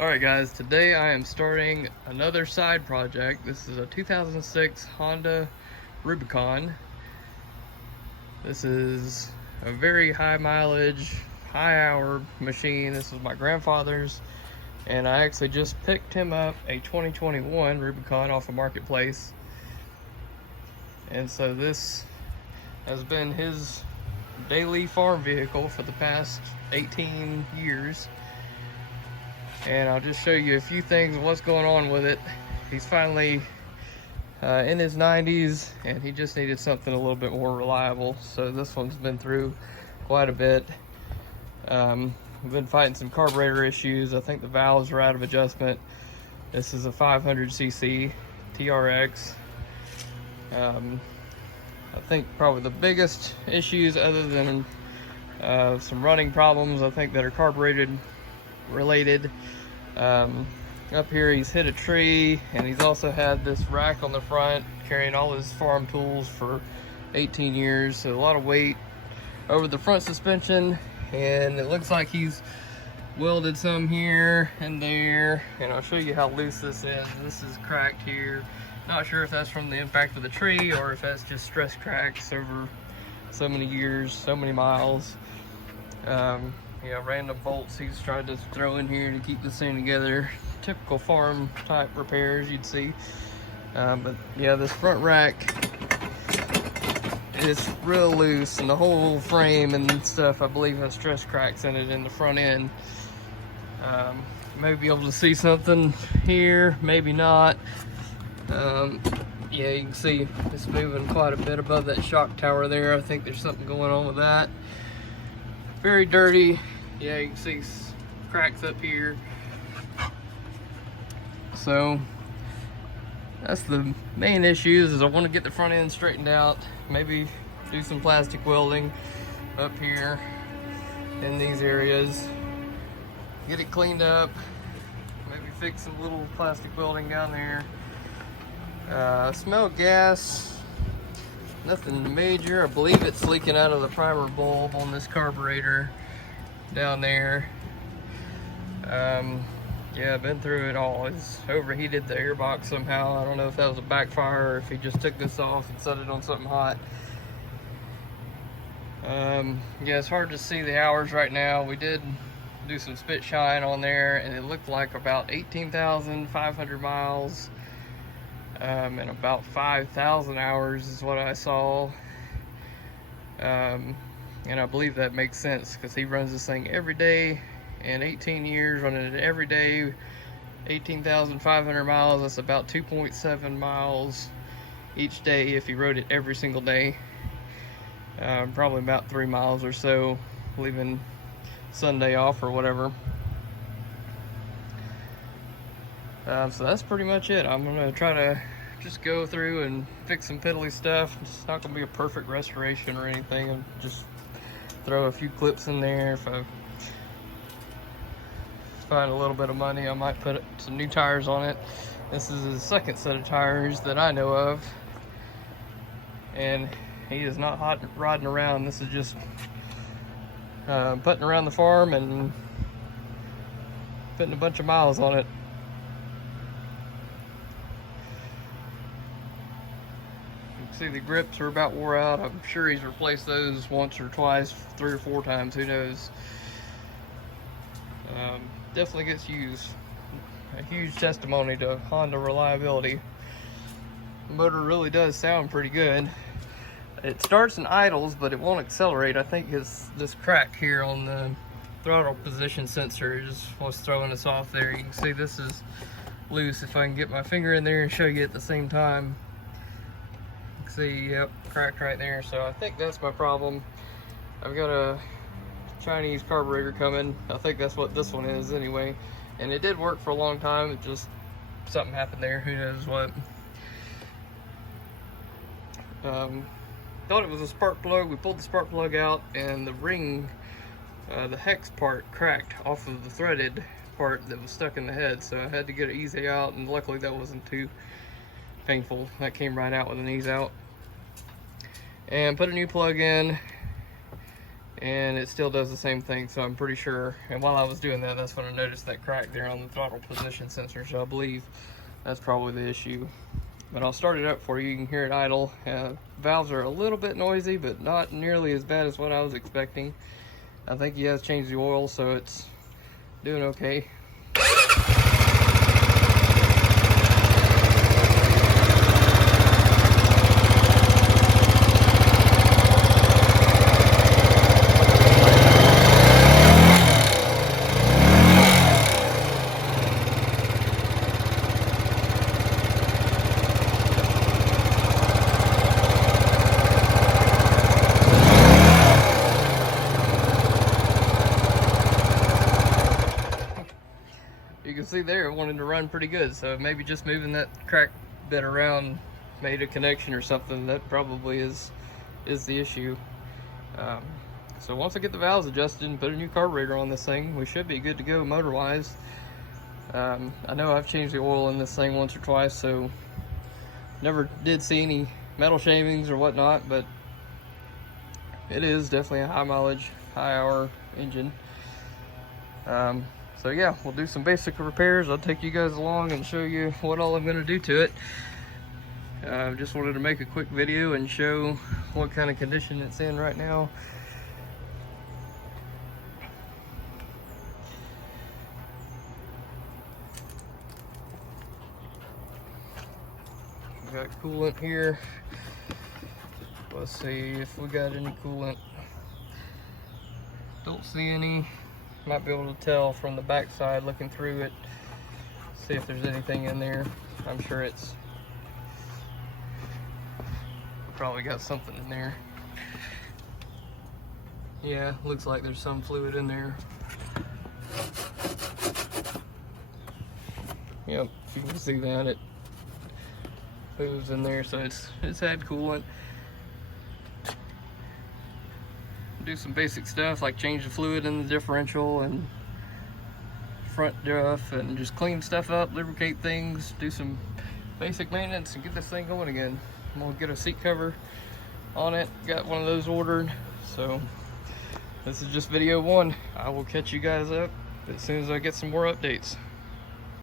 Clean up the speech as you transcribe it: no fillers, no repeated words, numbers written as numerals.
Alright guys, today I am starting another side project. This is a 2006 Honda Rubicon. This is a very high mileage, high hour machine. This is my grandfather's, and I actually just picked him up a 2021 Rubicon off of Marketplace. And so this has been his daily farm vehicle for the past 18 years. And I'll just show you a few things of what's going on with it. He's finally in his 90s, and he just needed something a little bit more reliable. So this one's been through quite a bit. We've been fighting some carburetor issues. I think the valves are out of adjustment. This is a 500cc TRX. I think probably the biggest issues, other than some running problems, I think that are carbureted related. Up here he's hit a tree, and he's also had this rack on the front carrying all his farm tools for 18 years, so a lot of weight over the front suspension. And it looks like he's welded some here and there, and I'll show you how loose this is. This is cracked here. Not sure if that's from the impact of the tree or if that's just stress cracks over so many years, so many miles. Random bolts he's tried to throw in here to keep this thing together. Typical farm type repairs you'd see. But yeah, this front rack is real loose, and the whole frame and stuff I believe has stress cracks in it in the front end. Maybe be able to see something here, maybe not. Yeah, you can see it's moving quite a bit above that shock tower there. I think there's something going on with that. Very dirty. Yeah, you can see cracks up here. So that's the main issues, is I want to get the front end straightened out, maybe do some plastic welding up here in these areas, get it cleaned up, maybe fix some little plastic welding down there. Smell gas, nothing major. I believe it's leaking out of the primer bulb on this carburetor down there. Yeah, I've been through it all. It's overheated the airbox somehow. I don't know if that was a backfire or if he just took this off and set it on something hot. Yeah, it's hard to see the hours right now. We did do some spit shine on there, and it looked like about 18,500 miles. And about 5,000 hours is what I saw. And I believe that makes sense, because he runs this thing every day, and 18 years running it every day, 18,500 miles, that's about 2.7 miles each day if he rode it every single day. Probably about 3 miles or so, leaving Sunday off or whatever. So that's pretty much it. I'm gonna try to just go through and fix some piddly stuff. It's not gonna be a perfect restoration or anything. I'll just throw a few clips in there. If I find a little bit of money, I might put some new tires on it. This is his second set of tires that I know of, and he is not hot riding around. This is just putting around the farm and putting a bunch of miles on it. See, the grips are about wore out. I'm sure he's replaced those once or twice, 3 or 4 times, who knows. Definitely gets used. A huge testimony to Honda reliability. The motor really does sound pretty good. It starts and idles, but it won't accelerate. I think this crack here on the throttle position sensor is what's throwing us off there. You can see this is loose. If I can get my finger in there and show you at the same time. See, yep, cracked right there. So I think that's my problem. I've got a Chinese carburetor coming. I think that's what this one is anyway, and it did work for a long time. It just, something happened there, who knows what. Thought it was a spark plug. We pulled the spark plug out, and the ring, the hex part cracked off of the threaded part that was stuck in the head, so I had to get it easy out, and luckily that wasn't too painful. That came right out with an ease out. And put a new plug in, and it still does the same thing. So I'm pretty sure, and while I was doing that, that's when I noticed that crack there on the throttle position sensor. So I believe that's probably the issue. But I'll start it up for you. You can hear it idle. Valves are a little bit noisy, but not nearly as bad as what I was expecting. I think he has changed the oil, so it's doing okay. You can see there it wanted to run pretty good, so maybe just moving that crack bit around made a connection or something. That probably is the issue. So once I get the valves adjusted and put a new carburetor on this thing, we should be good to go motor wise. I know I've changed the oil in this thing once or twice, so never did see any metal shavings or whatnot, but it is definitely a high mileage, high hour engine. So yeah, we'll do some basic repairs. I'll take you guys along and show you what all I'm going to do to it. Just wanted to make a quick video and show what kind of condition it's in right now. We got coolant here. Let's see if we got any coolant. Don't see any. Might be able to tell from the back side looking through it, see if there's anything in there. I'm sure it's probably got something in there. Yeah, looks like there's some fluid in there. Yep, you can see that it moves in there, so it's had coolant. Do some basic stuff like change the fluid in the differential and front diff, and just clean stuff up, lubricate things, do some basic maintenance and get this thing going again. I'm gonna get a seat cover on it, got one of those ordered. So this is just video one. I will catch you guys up as soon as I get some more updates.